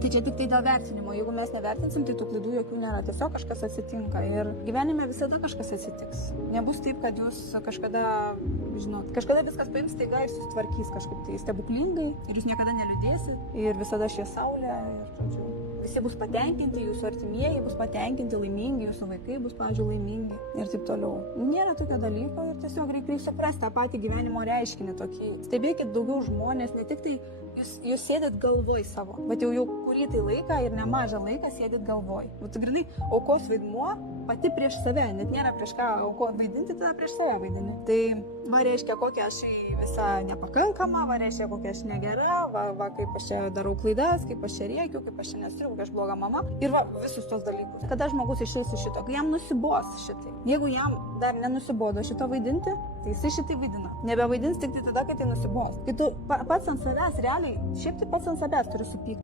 Tai čia tik tai dėl vertinimo. Jeigu mes nevertinsim, tai tų klaidų jokių nėra. Tiesiog kažkas atsitinka. Ir gyvenime visada kažkas atsitiks. Nebus taip, kad jūs kažkada, žinot, kažkada viskas paims staiga ir susitvarkys kažkaip tai stebuklingai. Ir jūs niekada neliūdėsit. Ir visada švies saulė. Ir, žodžiu, visi bus patenkinti, jūsų artimieji bus patenkinti, laimingi, jūsų vaikai bus, pavyzdžiui, laimingi. Ir taip toliau. Nėra tokio dalyko ir tiesiog reikia suprasti tą patį gyvenimo reiškinį tokį. Stebėkit daugiau žmonės, ne tik tai jūs sėdit galvoj savo, bet jau kurį tai laiką ir nemažą laiką sėdit galvoj. Bet grinai, aukos vaidmuo pati prieš save, net nėra prieš ką vaidinti, tada prieš save vaidini. Tai man reiškia, kokia aš visą nepakankama, man reiškia, kokia aš negera, va kaip aš čia darau klaidas, kaip aš čia rėkiu, kaip aš čia nestriu, kokia aš bloga mama. Ir va, visus tos dalykus. Kada žmogus išils iš šito, kai jam nusibos šitai. Jeigu jam dar nenusibodo šito vaidinti, tai jisai šitai vaidina. Nebevaidins tik tai tada, kai tai nusibos. Kai tu pats ant savęs realiai, šiaip tai pats ant savęs turi supykti.